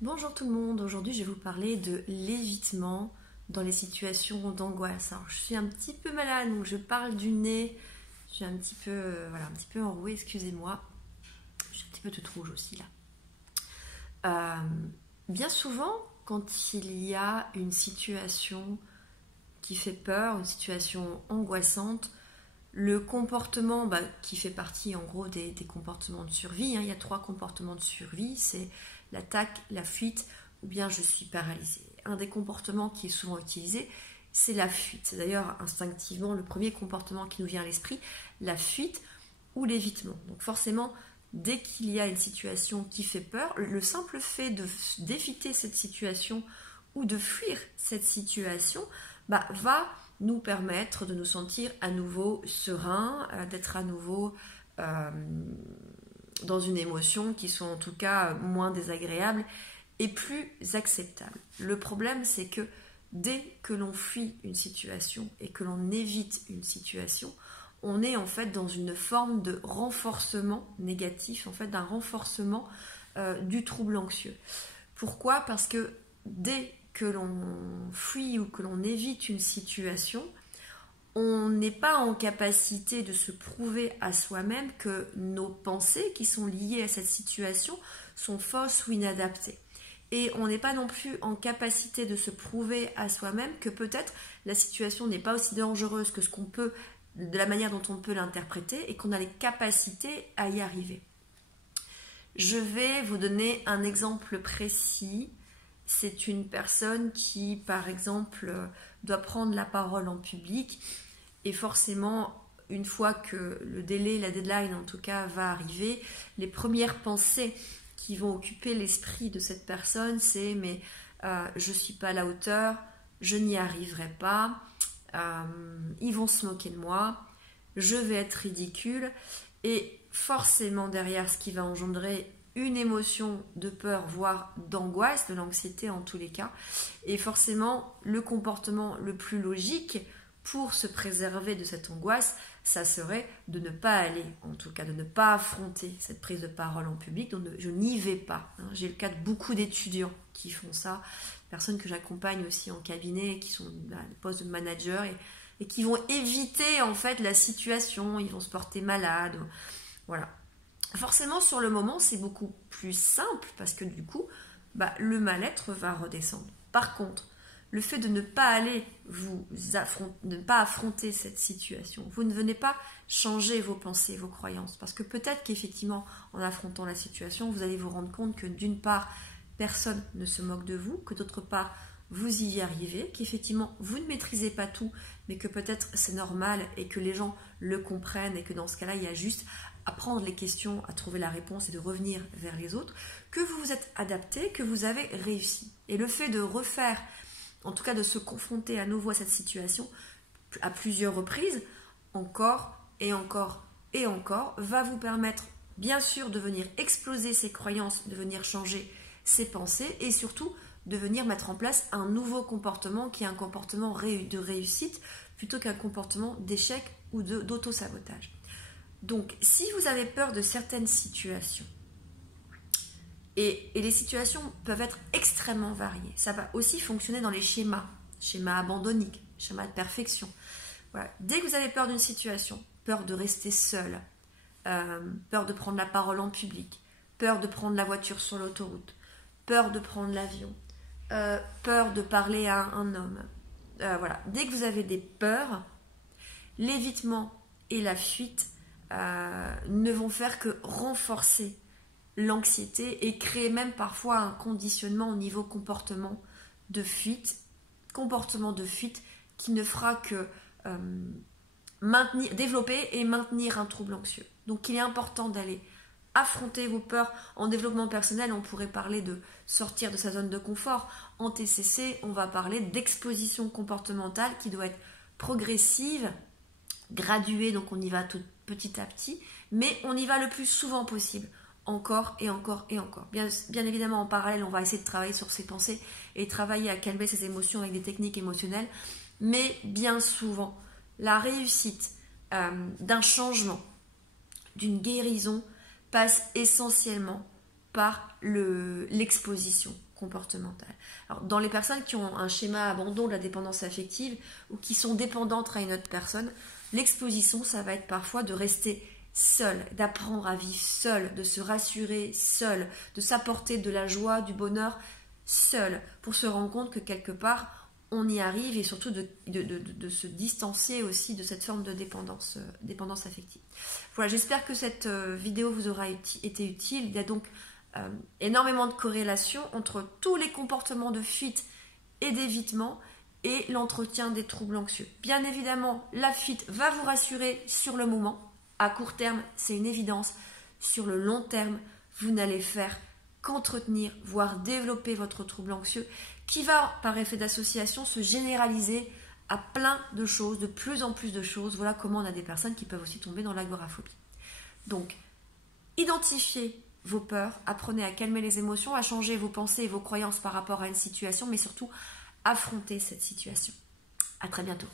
Bonjour tout le monde, aujourd'hui je vais vous parler de l'évitement dans les situations d'angoisse. Alors je suis un petit peu malade, donc je parle du nez, je suis un petit peu, un petit peu enrouée, excusez-moi. Je suis un petit peu toute rouge aussi là. Bien souvent, quand il y a une situation qui fait peur, une situation angoissante, le comportement qui fait partie en gros des comportements de survie, il y a 3 comportements de survie, c'est l'attaque, la fuite ou bien je suis paralysée. Un des comportements qui est souvent utilisé, c'est la fuite. C'est d'ailleurs instinctivement le premier comportement qui nous vient à l'esprit, la fuite ou l'évitement. Donc forcément, dès qu'il y a une situation qui fait peur, le simple fait d'éviter cette situation ou de fuir cette situation va nous permettre de nous sentir à nouveau serein, d'être à nouveau dans une émotion qui soit en tout cas moins désagréable et plus acceptable. Le problème, c'est que dès que l'on fuit une situation et que l'on évite une situation, on est en fait dans une forme de renforcement négatif, en fait d'un renforcement du trouble anxieux. Pourquoi ? Parce que dès que l'on fuit ou que l'on évite une situation, on n'est pas en capacité de se prouver à soi-même que nos pensées qui sont liées à cette situation sont fausses ou inadaptées. Et on n'est pas non plus en capacité de se prouver à soi-même que peut-être la situation n'est pas aussi dangereuse que de la manière dont on peut l'interpréter et qu'on a les capacités à y arriver. Je vais vous donner un exemple précis. C'est une personne qui, par exemple, doit prendre la parole en public et forcément, une fois que le délai, la deadline en tout cas, va arriver, les premières pensées qui vont occuper l'esprit de cette personne, c'est « mais je ne suis pas à la hauteur, je n'y arriverai pas, ils vont se moquer de moi, je vais être ridicule » et forcément derrière ce qui va engendrer une émotion de peur, voire d'angoisse, de l'anxiété en tous les cas. Et forcément, le comportement le plus logique pour se préserver de cette angoisse, ça serait de ne pas aller, en tout cas de ne pas affronter cette prise de parole en public. Donc je n'y vais pas. J'ai le cas de beaucoup d'étudiants qui font ça, personnes que j'accompagne aussi en cabinet, qui sont à des postes de manager et qui vont éviter en fait la situation, ils vont se porter malades. Voilà. Forcément, sur le moment, c'est beaucoup plus simple parce que du coup, le mal-être va redescendre. Par contre, le fait de ne pas aller de ne pas affronter cette situation, vous ne venez pas changer vos pensées, vos croyances. Parce que peut-être qu'effectivement, en affrontant la situation, vous allez vous rendre compte que d'une part, personne ne se moque de vous, que d'autre part, vous y arrivez, qu'effectivement, vous ne maîtrisez pas tout, mais que peut-être c'est normal et que les gens le comprennent et que dans ce cas-là, il y a juste à prendre les questions, à trouver la réponse et de revenir vers les autres, que vous vous êtes adapté, que vous avez réussi. Et le fait de refaire, en tout cas de se confronter à nouveau à cette situation à plusieurs reprises, encore et encore et encore, va vous permettre bien sûr de venir exploser ses croyances, de venir changer ses pensées et surtout de venir mettre en place un nouveau comportement qui est un comportement de réussite plutôt qu'un comportement d'échec ou d'auto-sabotage. Donc, si vous avez peur de certaines situations, et les situations peuvent être extrêmement variées, ça va aussi fonctionner dans les schémas abandonniques, schémas de perfection. Voilà. Dès que vous avez peur d'une situation, peur de rester seul, peur de prendre la parole en public, peur de prendre la voiture sur l'autoroute, peur de prendre l'avion, peur de parler à un homme, voilà. Dès que vous avez des peurs, l'évitement et la fuite ne vont faire que renforcer l'anxiété et créer même parfois un conditionnement au niveau comportement de fuite qui ne fera que développer et maintenir un trouble anxieux. Donc il est important d'aller affronter vos peurs. En développement personnel, on pourrait parler de sortir de sa zone de confort. En TCC, on va parler d'exposition comportementale qui doit être progressive, graduée, donc on y va tout petit à petit, mais on y va le plus souvent possible, encore et encore et encore. Bien évidemment, en parallèle, on va essayer de travailler sur ses pensées et travailler à calmer ses émotions avec des techniques émotionnelles, mais bien souvent, la réussite d'un changement, d'une guérison, passe essentiellement par l'exposition comportementale. Alors, dans les personnes qui ont un schéma abandon de la dépendance affective ou qui sont dépendantes à une autre personne, l'exposition, ça va être parfois de rester seul, d'apprendre à vivre seul, de se rassurer seul, de s'apporter de la joie, du bonheur seul, pour se rendre compte que quelque part, on y arrive et surtout de se distancier aussi de cette forme de dépendance affective. Voilà, j'espère que cette vidéo vous aura été utile. Il y a donc énormément de corrélations entre tous les comportements de fuite et d'évitement et l'entretien des troubles anxieux. Bien évidemment, la fuite va vous rassurer sur le moment. À court terme, c'est une évidence. Sur le long terme, vous n'allez faire qu'entretenir, voire développer votre trouble anxieux qui va, par effet d'association, se généraliser à plein de choses, de plus en plus de choses. Voilà comment on a des personnes qui peuvent aussi tomber dans l'agoraphobie. Donc, identifiez vos peurs, apprenez à calmer les émotions, à changer vos pensées et vos croyances par rapport à une situation, mais surtout, affronter cette situation. À très bientôt.